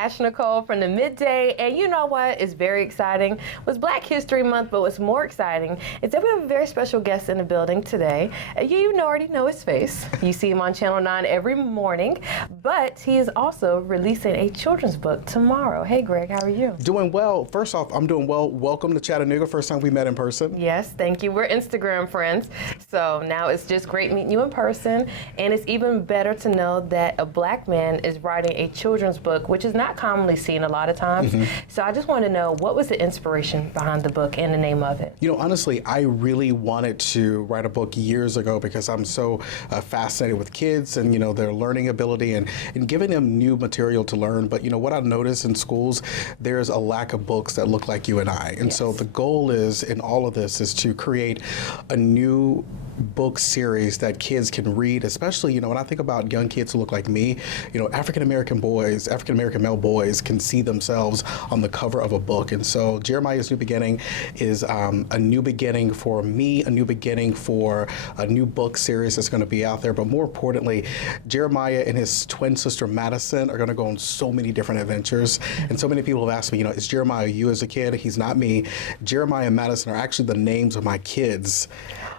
Ash Nicole from the Midday, and you know what is very exciting? It was Black History Month, but what's more exciting is that we have a very special guest in the building today. You already know his face. You see him on Channel 9 every morning, but he is also releasing a children's book tomorrow. Hey Greg, how are you? Doing well. First off, I'm doing well. Welcome to Chattanooga. First time we met in person. Yes, thank you. We're Instagram friends, so now it's just great meeting you in person, and it's even better to know that a Black man is writing a children's book, which is not commonly seen a lot of times. So I just want to know, what was the inspiration behind the book and the name of it? You know, honestly, I really wanted to write a book years ago because I'm so fascinated with kids and, you know, their learning ability and giving them new material to learn. But, you know, what I've noticed in schools, there's a lack of books that look like you and I. And so the goal is, in all of this, is to create a new book series that kids can read, especially, you know, when I think about young kids who look like me, you know, African-American boys, African-American male boys can see themselves on the cover of a book. And so Jeremiah's New Beginning is a new beginning for me, a new beginning for a new book series that's going to be out there. But more importantly, Jeremiah and his twin sister Madison are going to go on so many different adventures. And so many people have asked me, you know, is Jeremiah you as a kid? He's not me. Jeremiah and Madison are actually the names of my kids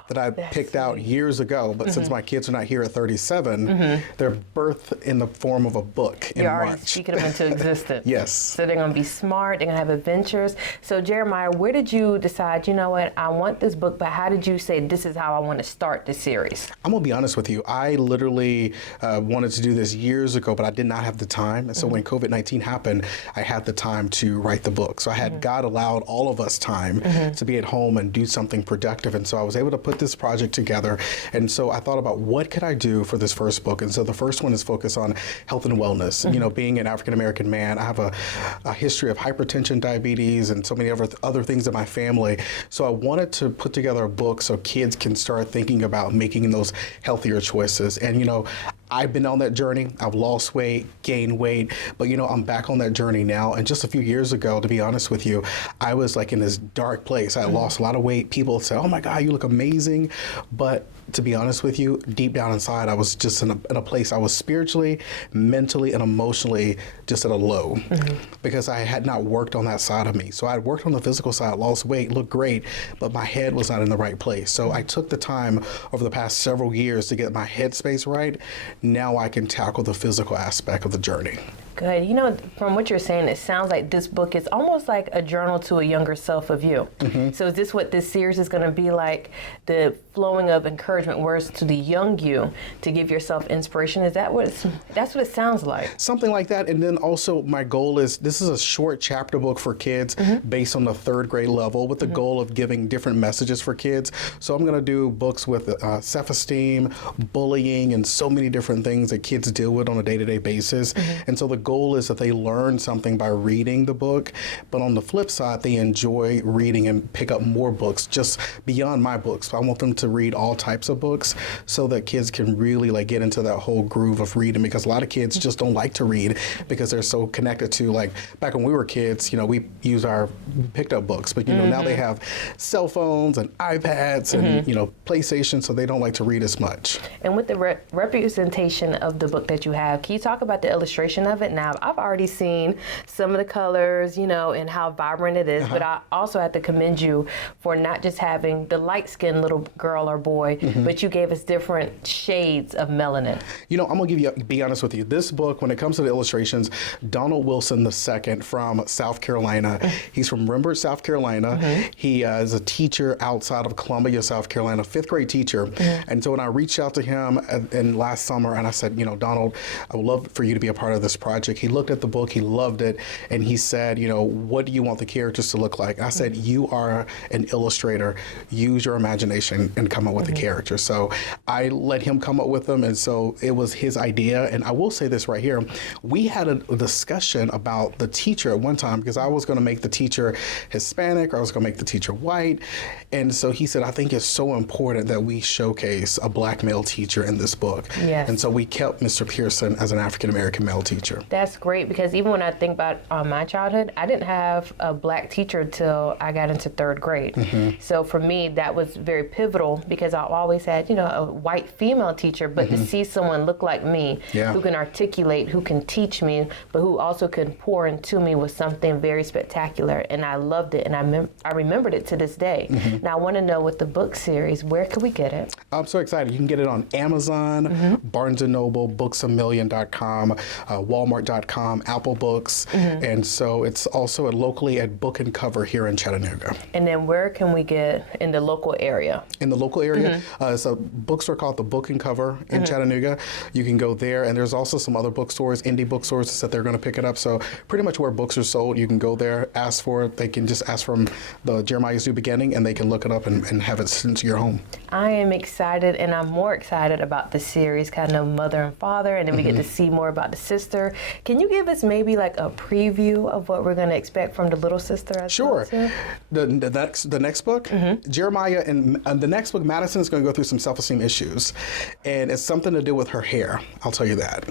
that I picked out years ago, but since my kids are not here at 37, they're birthed in the form of a book in You're already March. speaking them into existence. Yes. So they're going to be smart, they're going to have adventures. So Jeremiah, where did you decide, you know what, I want this book, but how did you say this is how I want to start the series? I'm going to be honest with you. I literally wanted to do this years ago, but I did not have the time. And so when COVID-19 happened, I had the time to write the book. So I had God allowed all of us time to be at home and do something productive. And so I was able to put this project together. And so I thought about what could I do for this first book. And so the first one is focused on health and wellness. You know, being an African-American man, I have a history of hypertension, diabetes, and so many other things in my family. So I wanted to put together a book so kids can start thinking about making those healthier choices. And, you know, I've been on that journey. I've lost weight, gained weight, but you know, I'm back on that journey now. And just a few years ago, to be honest with you, I was like in this dark place. I lost a lot of weight. People said, "Oh my God, you look amazing." But to be honest with you, deep down inside, I was just in a place I was spiritually, mentally, and emotionally just at a low because I had not worked on that side of me. So I had worked on the physical side, lost weight, looked great, but my head was not in the right place. So I took the time over the past several years to get my headspace right. Now I can tackle the physical aspect of the journey. Good. You know, from what you're saying, it sounds like this book is almost like a journal to a younger self of you. So is this what this series is going to be like, the flowing of encouragement words to the young you to give yourself inspiration? Is that that's what it sounds like? Something like that. And then also my goal is, this is a short chapter book for kids based on the 3rd grade level with the goal of giving different messages for kids. So I'm going to do books with self-esteem, bullying, and so many different things that kids deal with on a day-to-day basis. And so the goal is that they learn something by reading the book, but on the flip side, they enjoy reading and pick up more books just beyond my books. So I want them to read all types of books so that kids can really like get into that whole groove of reading, because a lot of kids just don't like to read because they're so connected to, like, back when we were kids, you know, we picked up books, but you know, now they have cell phones and iPads and, you know, PlayStation, so they don't like to read as much. And with the representation of the book that you have, can you talk about the illustration of it? Now, I've already seen some of the colors, you know, and how vibrant it is, but I also have to commend you for not just having the light-skinned little girl or boy, but you gave us different shades of melanin. You know, I'm going to be honest with you. This book, when it comes to the illustrations, Donald Wilson II from South Carolina, he's from Rembert, South Carolina. He is a teacher outside of Columbia, South Carolina, 5th grade teacher. And so when I reached out to him in last summer and I said, you know, Donald, I would love for you to be a part of this project. He looked at the book, he loved it, and he said, you know, what do you want the characters to look like? And I said, you are an illustrator. Use your imagination and come up with the character. So I let him come up with them, and so it was his idea. And I will say this right here. We had a discussion about the teacher at one time because I was going to make the teacher Hispanic or I was going to make the teacher white. And so he said, I think it's so important that we showcase a Black male teacher in this book. And so we kept Mr. Pearson as an African-American male teacher. That's great, because even when I think about my childhood, I didn't have a black teacher till I got into 3rd grade. So for me, that was very pivotal, because I always had, you know, a white female teacher, but to see someone look like me, who can articulate, who can teach me, but who also can pour into me was something very spectacular, and I loved it, and I remembered it to this day. Now I want to know, with the book series, where can we get it? I'm so excited. You can get it on Amazon, Barnes & Noble, booksamillion.com, Walmart.com, Apple Books, and so it's also locally at Book and Cover here in Chattanooga. And then where can we get in the local area? In the local area, it's a bookstore called the Book and Cover in Chattanooga. You can go there, and there's also some other bookstores, indie bookstores, that they're going to pick it up. So pretty much where books are sold, you can go there, ask for it. They can just ask from the Jeremiah's New Beginning, and they can look it up and have it sent to your home. I am excited, and I'm more excited about the series, kind of mother and father, and then we get to see more about the sister. Can you give us maybe like a preview of what we're going to expect from the little sister as Sure. well, too? The next book, Jeremiah, and the next book, Madison is going to go through some self-esteem issues, and it's something to do with her hair. I'll tell you that.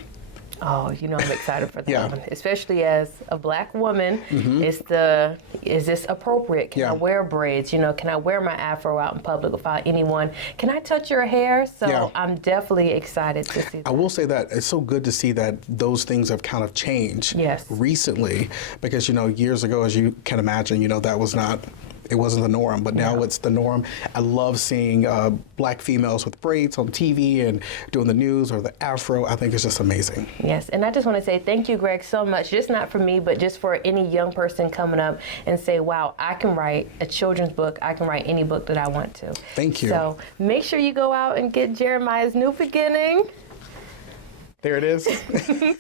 Oh, you know, I'm excited for that Yeah. one, especially as a black woman. Is this appropriate? Can I wear braids? You know, can I wear my afro out in public without anyone? Can I touch your hair? So I'm definitely excited to see that. I will say that it's so good to see that those things have kind of changed recently, because, you know, years ago, as you can imagine, you know, that was not, it wasn't the norm, but now it's the norm. I love seeing black females with braids on TV and doing the news or the afro. I think it's just amazing. Yes, and I just want to say thank you, Greg, so much, just not for me, but just for any young person coming up and say, wow, I can write a children's book. I can write any book that I want to. Thank you. So make sure you go out and get Jeremiah's New Beginning. There it is.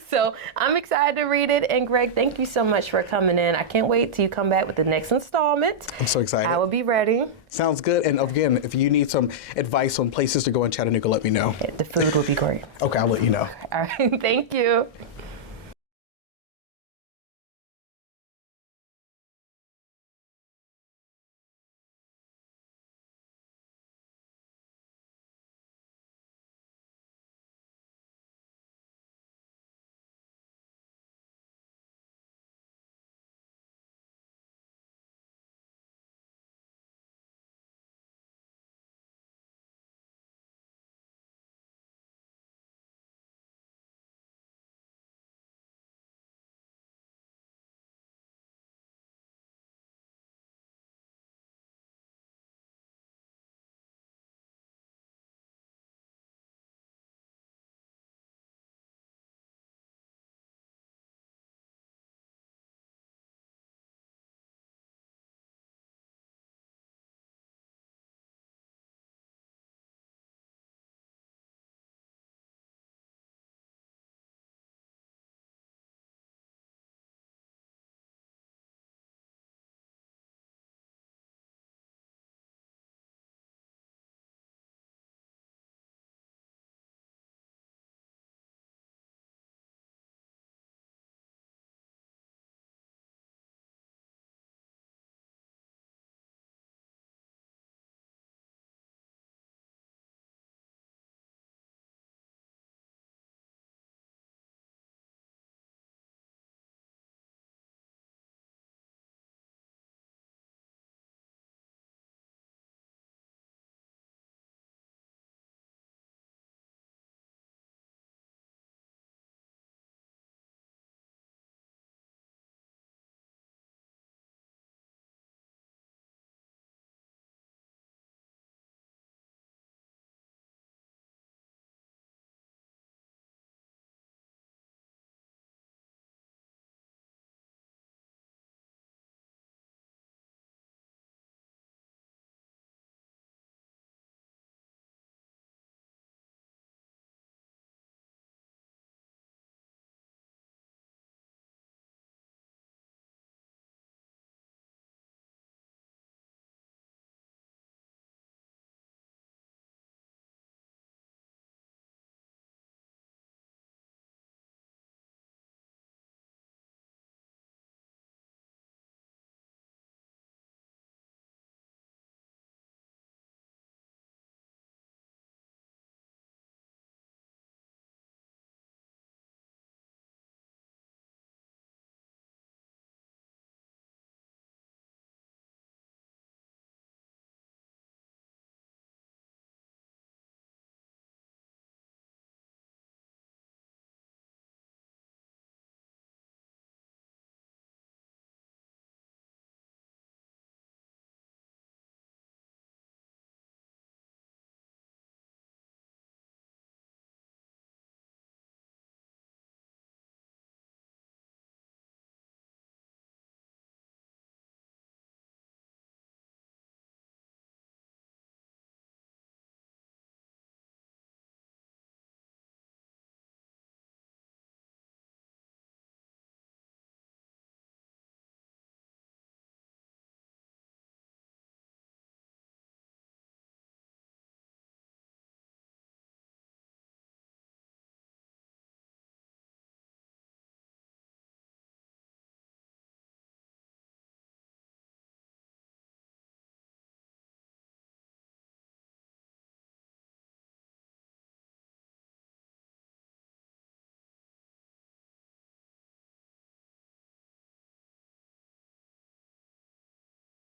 So I'm excited to read it. And Greg, thank you so much for coming in. I can't wait till you come back with the next installment. I'm so excited. I will be ready. Sounds good. And again, if you need some advice on places to go in Chattanooga, let me know. The food will be great. Okay, I'll let you know. All right, thank you.